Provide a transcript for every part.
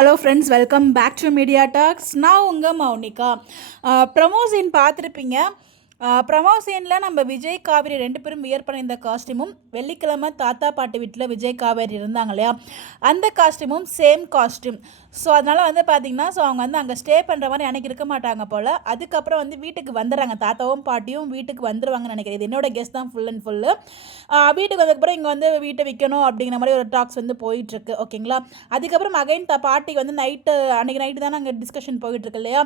Hello friends, welcome back to media talks. நான் உங்கள் Mounika. Promo scene பார்த்துருப்பீங்க. ப்ரமோ சீனில் நம்ம விஜய் காவேரி 2 பேரும் வியர் பண்ணியிருந்த காஸ்டியூமும், வெள்ளிக்கிழமை தாத்தா பாட்டி வீட்டில் விஜய் காவேரி இருந்தாங்க இல்லையா, அந்த காஸ்டியூமும் சேம் காஸ்டியூம். ஸோ அதனால் வந்து பார்த்திங்கன்னா, அவங்க வந்து அங்கே ஸ்டே பண்ணுற மாதிரி எனக்கு இருக்க மாட்டாங்க போல். அதுக்கப்புறம் வந்து வீட்டுக்கு வந்துடுறாங்க, தாத்தாவும் பாட்டியும் வீட்டுக்கு வந்துடுவாங்கன்னு நினைக்கிறேன். இது என்னோட கெஸ் தான் ஃபுல் அண்ட் ஃபுல்லு. வீட்டுக்கு வந்ததுக்கப்புறம் இங்கே வந்து வீட்டை விற்கணும் அப்படிங்கிற மாதிரி ஒரு டாக்ஸ் வந்து போயிட்டுருக்கு. ஓகேங்களா. அதுக்கப்புறம் அகைன் பாட்டிக்கு வந்து அன்றைக்கி நைட்டு தான் அங்கே டிஸ்கஷன் போயிட்டுருக்கு இல்லையா.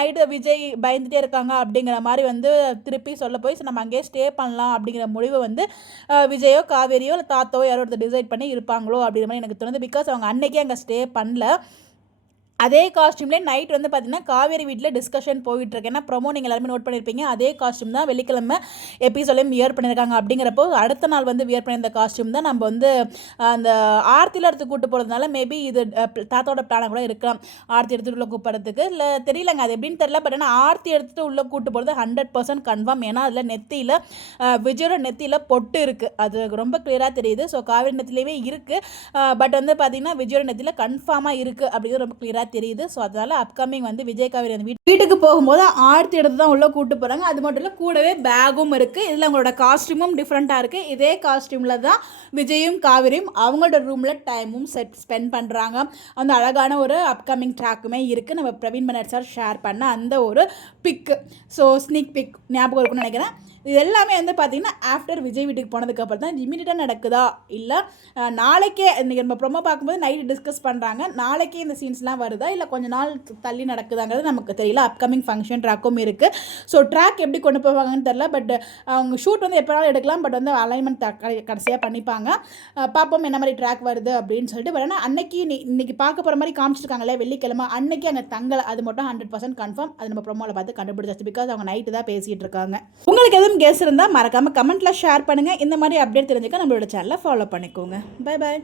நைட்டு விஜய் பயந்துகிட்டே இருக்காங்க அப்படிங்கிற மாதிரி வந்து திருப்பி சொல்ல போய், ஸோ நம்ம அங்கேயே ஸ்டே பண்ணலாம் அப்படிங்கிற முடிவை வந்து விஜயோ காவேரியோ இல்லை தாத்தாவோ யாரோ ஒருத்தர் டிசைட் பண்ணி இருப்பாங்களோ அப்படிங்கிற மாதிரி எனக்கு தோணுது. பிகாஸ் அவங்க அன்றைக்கே அங்கே ஸ்டே பண்ணல. அதே காஸ்டியூம்லேயே நைட் வந்து பார்த்திங்கன்னா காவேரி வீட்டில் டிஸ்கஷன் போயிட்டுருக்கு. ஏன்னா ப்ரொமோ நீங்கள் எல்லாருமே நோட் பண்ணியிருப்பீங்க, அதே காஸ்டியூம் தான் வெள்ளிக்கிழமை எபிசோட்லேயும் வியர் பண்ணியிருக்காங்க. அப்படிங்கிறப்போ அடுத்த நாள் வந்து வியர் பண்ணியிருந்த காஸ்டியூம் தான் நம்ம வந்து அந்த ஆர்த்தியில் எடுத்து கூட்டு போகிறதுனால மேபி இது தாத்தாவோட பிளானாக கூட இருக்கலாம். ஆர்த்தி எடுத்துகிட்டு உள்ள கூப்பிட்றதுக்கு இல்லை தெரியலங்க, அது எப்படின்னு தெரியல. பட் ஆனால் ஆர்த்தி எடுத்துகிட்டு உள்ளே கூட்டு போகிறது 100% கன்ஃபார்ம். ஏன்னா அதில் நெத்தியில் விஜயோட நெத்தியில் பொட்டு இருக்குது, அது ரொம்ப கிளியராக தெரியுது. ஸோ காவேரி நெத்திலேயே இருக்குது. பட் வந்து பார்த்திங்கன்னா விஜயோட நெத்தியில் கன்ஃபார்மாக இருக்குது அப்படிங்கிறது ரொம்ப கிளியராக தெரியுது. ஸோ அதனால் அப்கமிங் வந்து விஜய் காவேரி அந்த வீட்டுக்கு போகும்போது ஆர்த்தி எடுத்து தான் உள்ளே கூப்பிட்டு போகிறாங்க. அது மட்டும் இல்லை, கூடவே பேகும் இருக்குது. இதில் அவங்களோட காஸ்டியூமும் டிஃப்ரெண்ட்டாக இருக்குது. இதே காஸ்டியூமில் தான் விஜயும் காவேரியும் அவங்களோட ரூமில் டைமும் ஸ்பெண்ட் பண்ணுறாங்க. அந்த அழகான ஒரு அப்கமிங் ட்ராக்குமே இருக்குது. நம்ம பிரவீன் மன்னர் சார் ஷேர் பண்ண அந்த ஒரு பிக்கு, ஸோ ஸ்னீக் பிக் ஞாபகம் இருக்குன்னு நினைக்கிறேன். இது எல்லாமே வந்து பார்த்திங்கன்னா ஆஃப்டர் விஜய் வீட்டுக்கு போனதுக்கப்புறம் தான் இமீடியட்டாக நடக்குதா இல்லை நாளைக்கே, இன்றைக்கி நம்ம ப்ரொமோ பார்க்கும்போது நைட்டு டிஸ்கஸ் பண்ணுறாங்க, நாளைக்கே இந்த சீன்ஸ்லாம் வருதா இல்லை கொஞ்சம் நாள் தள்ளி நடக்குதாங்கிறது நமக்கு தெரியல. அப்கமிங் ஃபங்க்ஷன் ட்ராக்கும் இருக்குது. ஸோ ட்ராக் எப்படி கொண்டு போவாங்கன்னு தெரில. பட் அவங்க ஷூட் வந்து எப்போனாலும் எடுக்கலாம். பட் வந்து அலைன்மெண்ட் கடைசியாக பண்ணிப்பாங்க. பார்ப்போம் என்ன மாதிரி ட்ராக் வருது அப்படின்னு சொல்லிட்டு. பட் ஆனால் அன்னைக்கு இன்னைக்கு பார்க்க போகிற மாதிரி காமிச்சிருக்காங்களே வெள்ளிக்கிழமை, அன்னைக்கு அங்கே தங்கலை, அது மட்டும் 100% கன்ஃபார்ம். அது நம்ம ப்ரொமோவில் பார்த்து கண்டுபிடிச்சாச்சு. பிகாஸ் அவங்க நைட்டு தான் பேசிகிட்டு இருக்காங்க. உங்களுக்கு எதுவும் கெஸ் இருந்தால் மறக்காமல் கமெண்ட்டில் ஷேர் பண்ணுங்கள். இந்த மாதிரி அப்டேட் தெரிஞ்சுக்க நம்மளோட சேனலை ஃபாலோ பண்ணிக்கோங்க. Bye bye.